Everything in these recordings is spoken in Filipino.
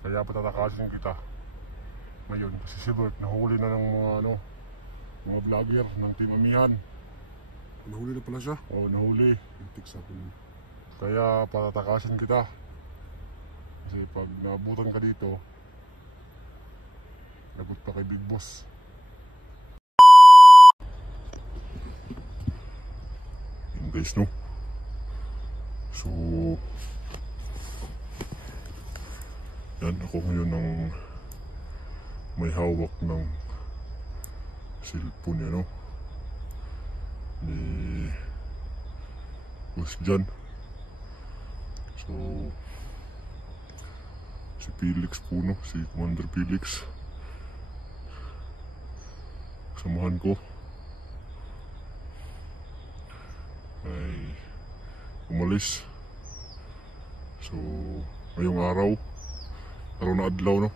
Kaya patatakasin kita ngayon kasi si Bert nahuli na ng mga vlogger ng Team Amihan. Nahuli na pala siya? Oo, nahuli. Kaya patatakasin kita kasi pag nabutan ka dito, labot pa kay Big Boss. Yun guys, no? So yan, ako ngayon ang may hawak ng cellphone niya, no? Ni Boss Jan. So si Felix po, no? Si Commander Felix, kasamahan ko, ay umalis. So ngayong araw na adlaw, no?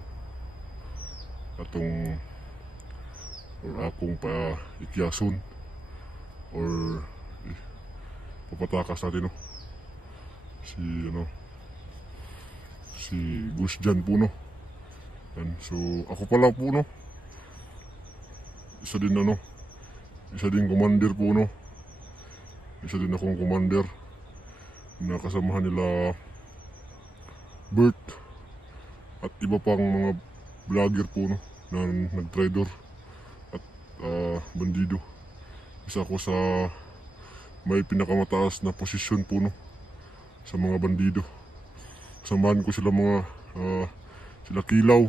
Atong akong pa ikyason or papatakas natin, no? Si Boss Jan po, no? And so ako pala po, no? Isa din commander po, no? Isa din akong commander na kasamahan nila Bert at iba pang mga vlogger po, no? Na nag-trader at bandido. Isa ko sa may pinakamataas na posisyon po, no? Sa mga bandido. Kasamahan ko sila sila Kilaw,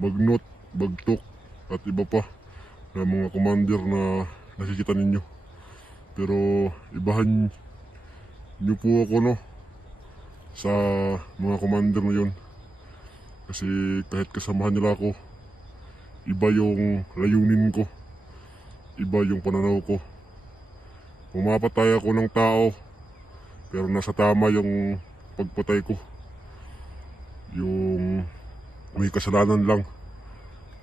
Bagnot, Bagtok at iba pa na mga commander na nakikita ninyo. Pero ibahan nyo po ako, no? Sa mga commander na yun. Kasi kahit kasamahan nila ako, iba yung layunin ko, iba yung pananaw ko. Pumapatay ako ng tao, pero nasa tama yung pagpatay ko. Yung may kasalanan lang,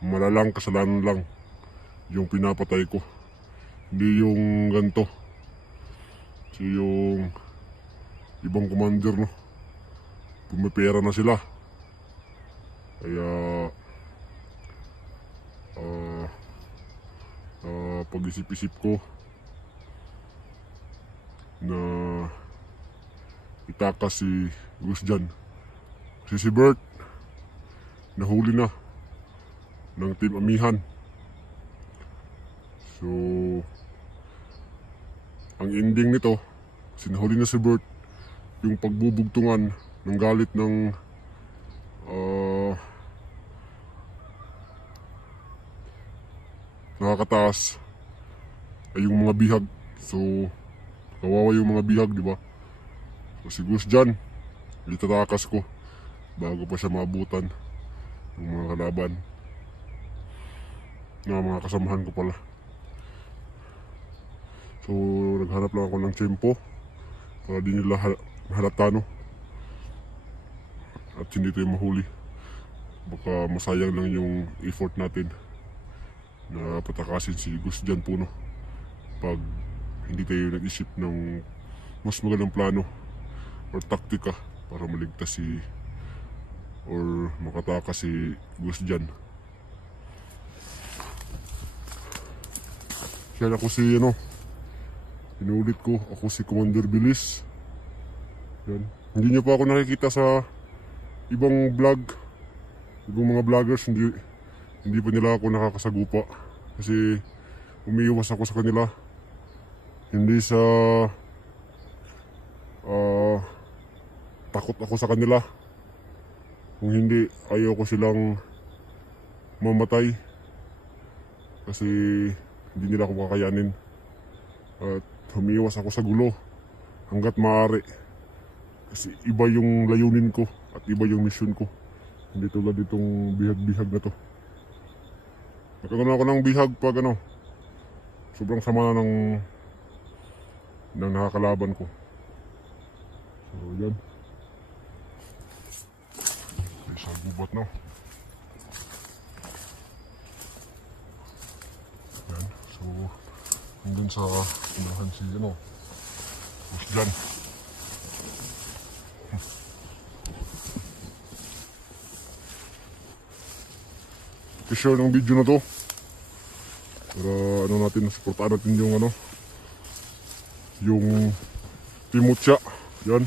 malalang kasalanan lang yung pinapatay ko. Hindi yung ganito. So yung ibang commander, no? Pumipera na sila. Kaya pag-isip-isip ko na itakas si Boss Jan. Kasi si Bert nahuli na ng Team Amihan. So ang ending nito, sinahuli na si Bert, yung pagbubugtungan ng galit ng nakakataas ay yung mga bihag. So kawawa yung mga bihag, di ba? So si Boss Jan, itatakas ko bago pa siya maabutan ng mga kalaban na mga kasamahan ko pala. So naghanap lang ako ng tiyempo para di nila halata, no? At hindi tayo mahuli. Baka masayang lang yung effort natin na patakasin si Boss Jan po, no? Pag hindi tayo nag-isip ng mas magandang plano or taktika para maligtas or makatakas si Boss Jan. Kaya ako inulit ko, ako si Commander Bilis. Yan. Hindi nyo pa ako nakikita sa ibang vlog, ibang mga vloggers. Hindi pa nila ako nakakasagupa kasi umiiwas ako sa kanila. Hindi sa takot ako sa kanila, kung hindi ayaw ko silang mamatay kasi hindi nila ako kakayanin. At humiiwas ako sa gulo hanggat maaari kasi iba yung layunin ko at iba yung mission ko. Hindi tulad itong bihag-bihag na to. Nagkaroon ako ng bihag pag sobrang sama na ng nakakalaban ko. So yan, sa gubat, no? Yan, so hanggang sa unahan si Boss Jan. i-share ng video na to para ano natin, supportaan natin yung ano, yung Timotya. Yan,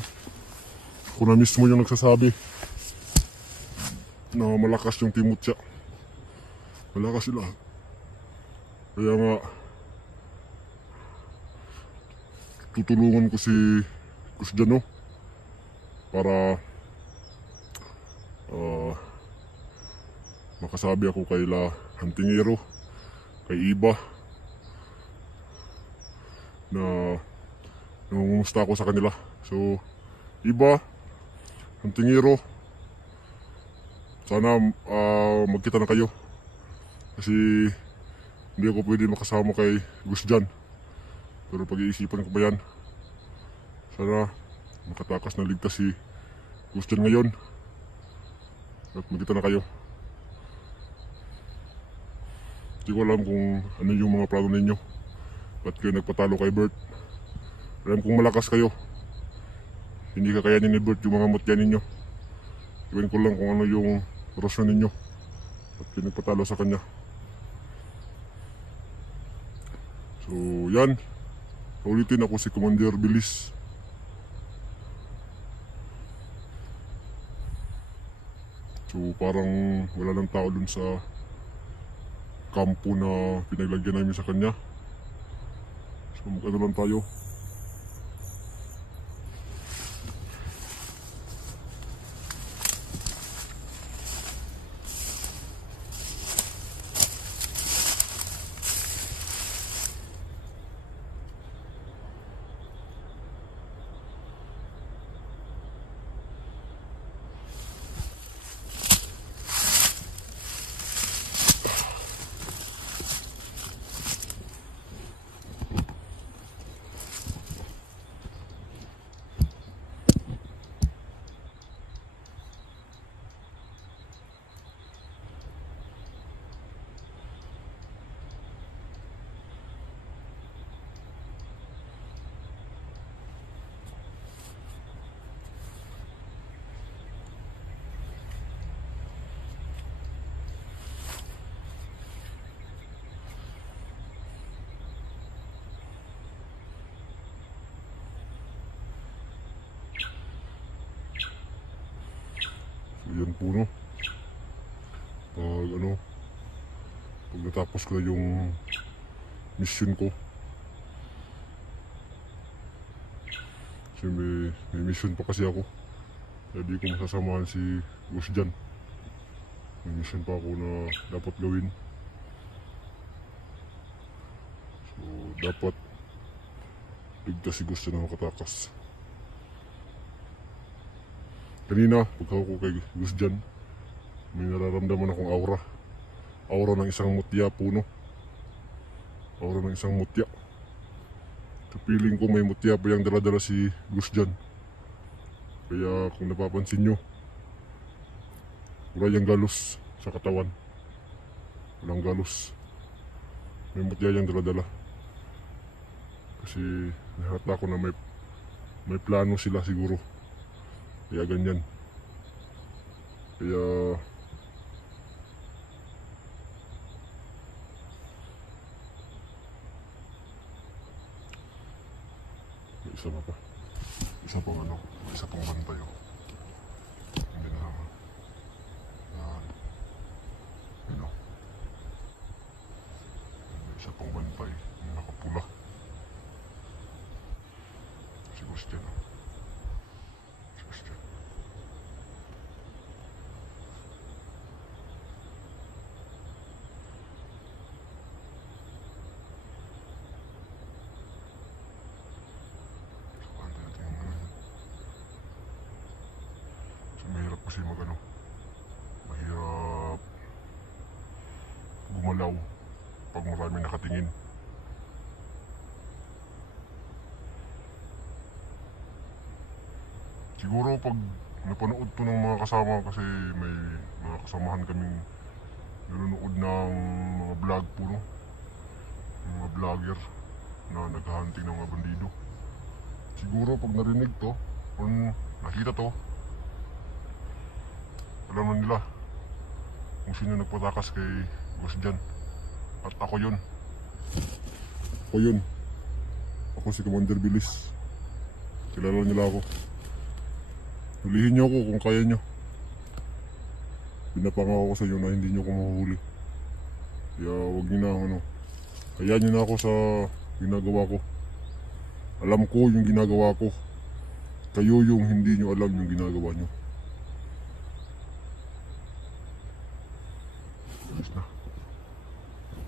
ako na mismo yung nagsasabi na malakas yung Timotya. Malakas sila, kaya nga tutulungan ko si Kusjano para makasabi ako kay La Hantingero, kay Iba, na nangumusta ako sa kanila. So Iba, Hantingero, sana magkita na kayo kasi hindi ako pwede makasama kay Gusjan, pero pag-iisipan ko pa yan. Sana makatakas na ligtas si Gusjan ngayon at magkita na kayo. Hindi ko alam kung ano yung mga plano ninyo, ba't kayo nagpatalo kay Bert. Alam kong malakas kayo, hindi kakayanin ni Bert yung mga mutya ninyo. Iwan ko lang kung ano yung rasyon ninyo at kayo nagpatalo sa kanya. So yan, ulitin, ako si Commander Bilis. So parang wala lang tao dun sa kampo na pinaglagyan namin sa kanya. So mag-ano lang tayo. Yan po, no, pag natapos ko na yung mission ko, kasi may mission pa kasi ako, kaya di ko masasamahan si Gusjan. May mission pa ako na dapat gawin, so dapat ligtas si Gusjan na makatakas. Kanina, pagkaw ko kay Gusjan, may nararamdaman akong aura. Aura ng isang mutya, puno. Aura ng isang mutya. So, feeling ko may mutya pa yung dala-dala si Gusjan. Kaya kung napapansin nyo, wala yung galos sa katawan. Walang galos. May mutya yung dala-dala. Kasi nahata ko na may plano sila siguro. Kaya ganyan. Kaya may isa pa. Isa pang ano, may isa pang bantay. Hindi na naman. Yan. Yun o. May isa pang bantay. Yung nakapula. Si Gusjan o. Mahirap kasi mahirap gumalaw pag maraming nakatingin. Siguro pag napanood to ng mga kasama, kasi may mga kasamahan kaming nanonood ng mga vlog po, no? Mga vlogger na naghahunting ng mga bandido. Siguro pag narinig to o nakita to, alam na nila kung sino nagpatakas kay Boss Jan. At ako yun. Ako yun. Ako si Commander Bilis. Kilala nila ako. Hulihin niyo ako kung kaya niyo. Pinapangako ko sa inyo na hindi niyo ako mahuhuli. Kaya huwag niyo na hayaan niyo na ako sa ginagawa ko. Alam ko yung ginagawa ko. Kayo yung hindi niyo alam yung ginagawa niyo. Alis na.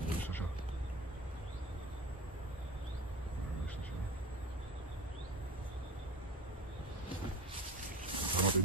Alis na siya. Alis na siya. Saan natin?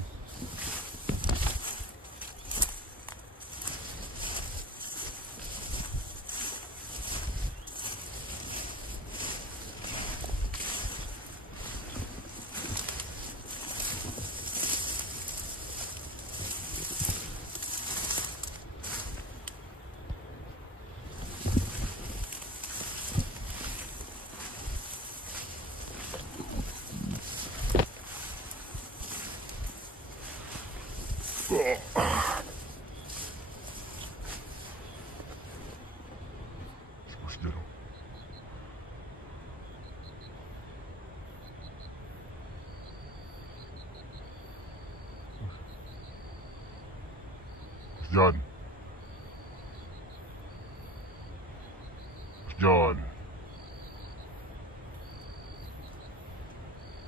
Boss Jan. Boss Jan. Boss Jan.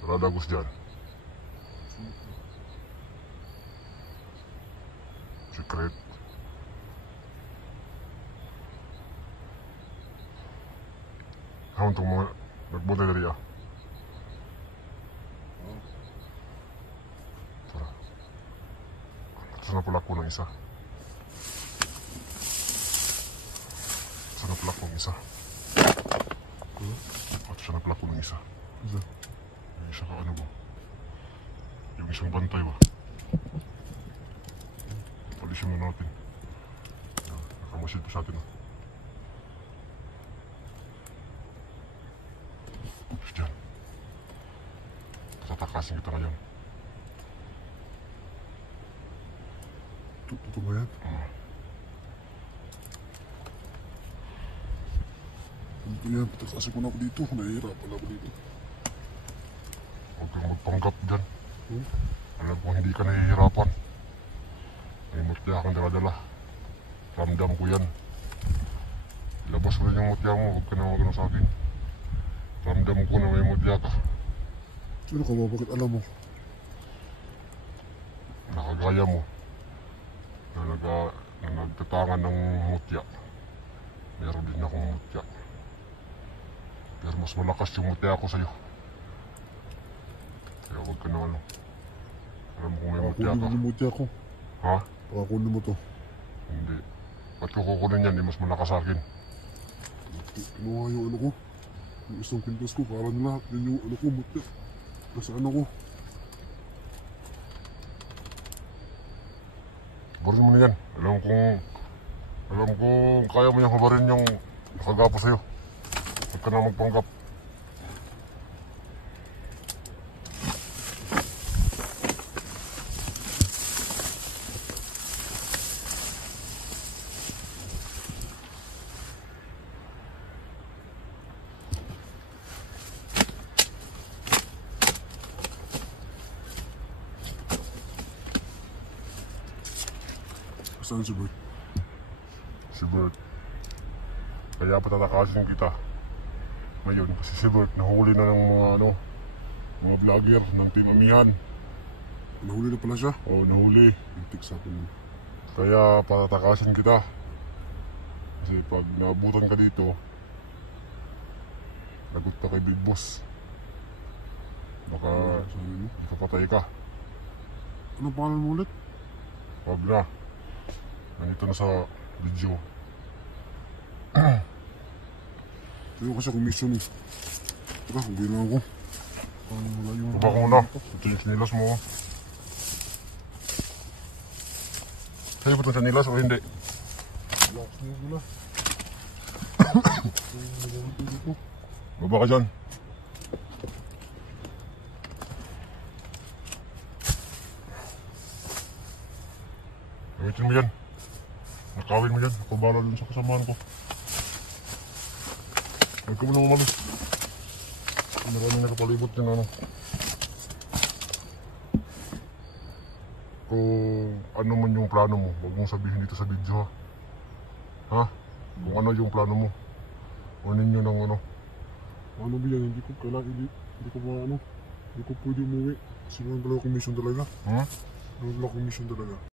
Rada Boss Jan. Secret. Untuk mga nagbunta dari Tara. Ito na pala ko ng isa. Ito na pala ko ng isa. Ito na pala ko ng isa. Yung isa ka ano ba? Yung isang bantay ba? Palisin mo natin. Nakamasid pa sa atin. Boss Jan. Tatakasin kita ngayon. Totoo ba yan? Ano yan? Patakasin ko na ako dito. Nahihirapan ako dito. Huwag kang magpanggap dyan. Alam kong hindi ka nahihirapan. May mutya kang dala-dala. Ramdam ko yan. Ilabas mo rin yung mutya mo. Huwag ka na magano sa akin. Ramdam ko na may mutya ka. Sino ka ba? Bakit alam mo? Nakagaya mo. Na nagtatangan ng mutya. Meron din akong mutya. Pero mas malakas yung mutya ko sa'yo. Kaya huwag ka na Alam mo kung may mutya ka. Kunin mo mutya ko. Ha? Kunin mo to. Hindi. Ba't ko kukunin yan? Di mas malakas sa akin. Kinuha yung ano ko. Yung isang pintas ko. Para na lahat. Yan yung ano ko. Mutya. Nasa ano ko. Barin mo na yan. Alam kong kaya mo niyang habarin yung nakagapo sa'yo. Huwag ka na magpanggap. Saan si Bert? Si Bert. Kaya patatakasin kita. Ngayon, kasi si Bert nahuli na ng mga vlogger ng Team Amihan. Nahuli na pala siya? Oo, nahuli. Intik sa akin. Kaya patatakasin kita. Kasi pag naabutan ka dito, lagot ka kay Big Boss. Baka ipapatay ka. Anong pangalan mo ulit? Wag na. Nandito na sa video. Tayo kasi akong mission eh. Tara, uwi na ako. Wala yung... Baba ka muna. Ito yung sinilas mo. Sa'yo ba itong sinilas o hindi? Relax mo muna. Baba ka dyan. Gamitin mo yan. Nakawin mo dyan. Ako bala dun sa kasamahan ko. Huwag ka mo nang umalis. Maraming nakapalibot yun ano. Kung ano man yung plano mo, huwag mong sabihin dito sa video ha. Ha? Kung ano yung plano mo. Kunin nyo ng ano. Ano ba yan? Hindi ko kailangan, hindi ko maano. Hindi ko pwede umuwi. Kasi wala akong mission talaga. Hmm? Wala akong mission talaga.